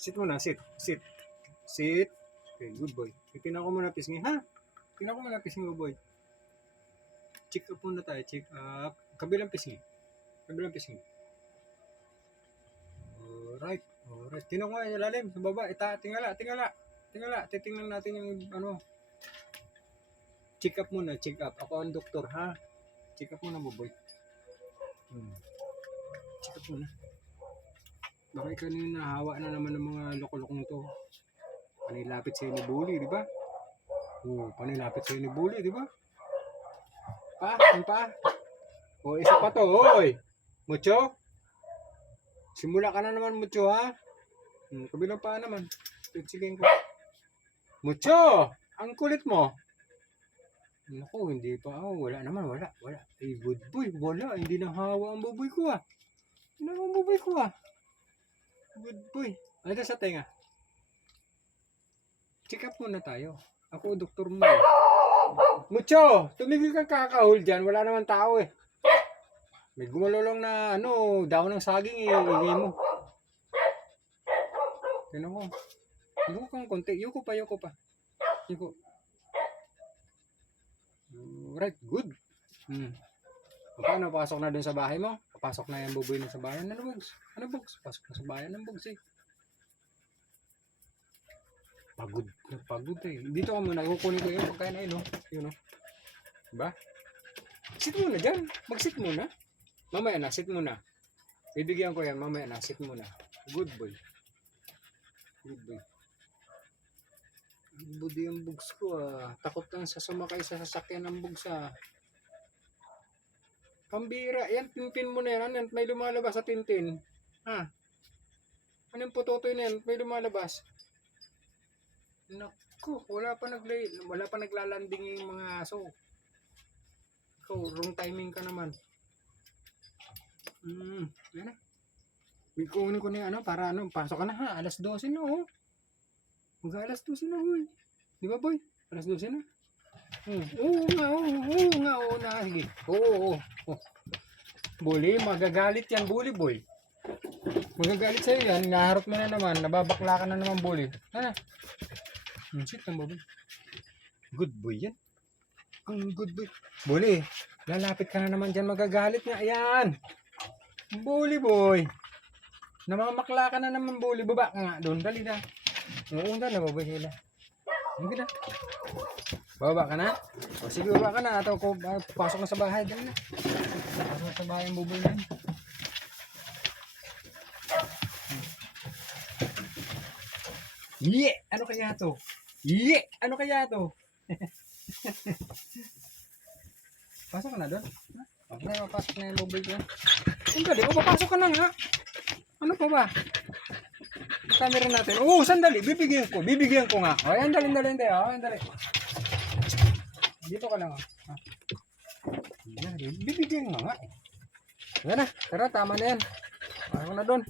Sit muna, sit. Sit. Sit. Okay, good boy. Tingnan ko muna pisngi, ha? Tingnan ko muna pisngi mo, boy. Check up muna tayo, check up. Kabilang pisngi. Kabilang pisngi. Alright. Alright. Tingnan ko nga yung lalim, sa baba. Tingala. Titingnan natin yung ano. Check up muna, check up. Ako ang doktor, ha? Check up muna, boy. Check up muna. Baka kanina nahawa na naman ng mga loko-lokong to. Panilapit sa'yo ni Bully, di ba? Panilapit sa'yo ni Bully, di ba? Yung pa? Isa pa to, hoy! Mucho? Simula ka na naman, Mucho, ha? Kabilang pa naman. Sige ko. Mucho! Ang kulit mo. Naku, hindi pa. Wala naman, wala. Good boy, wala. Hindi nahawa ang buboy ko, ha? Hindi nahawa ang buboy ko, ha? Good boy. Ano sa tenga? Check up muna tayo. Ako, doktor mo. Mucho! Tumigil kang kakahol dyan. Wala naman tao eh. May gumalolong na daon ng saging ingay mo. Tignan ko. Yuko kang konti. Yuko pa. Yuko. Right, good. Paano, pasok na dun sa bahay mo? Papasok na yung buboy na sa bayan. Ano, Bugs? Pasok na sa bayan ng Bugs eh. Pagod eh. Dito ka muna, kukunin ko yung pagkain na yun, Yun, Diba? Sit muna dyan. Mag-sit muna. Mamaya na, sit muna. Bibigyan ko yan, mamaya na, sit muna. Good boy. Ang budi yung Bugs ko Takot lang sa sumakay sa sasakyan ng Bugs Pambira, yan, tintin mo na yan. May lumalabas sa tintin. Anong putotoy na yan? May lumalabas. Naku, wala pa naglalanding yung mga aso. Ikaw, wrong timing ka naman. Yan na. Kunin ko na yung para pasok ka na ha. Alas 12 na Mag-alas 12 na, boy. Di ba, boy? Alas 12 na. Oo nga. Sige. Oo. Bully, magagalit yan, Bully boy. Magagalit sa'yo yan. Naharap mo na naman. Nababakla ka na naman, Bully. Shit lang, boy. Good boy yan. Ang good boy. Bully, lalapit ka na naman dyan. Magagalit nga. Ayan. Bully boy. Namamakla ka na naman, Bully. Baba ka nga doon. Dali na. Oo, na boy. Hila. Hindi na. Baba ka na? Sige, baba ka na. Pasok na sa bahay. Dali na. Pasok na sa bahay ang buboy na. Ano kaya to? Ano kaya to? Pasok ka na doon? Papasok na yung buboy ko. Sandali, papasok ka na nga. Ano pa ba? Camera natin. Sandali. Bibigyan ko nga. Ayan, dali. Dito ka lang. Bibigyan nga. Yan na. Tara, tama na yan. Pasok na doon.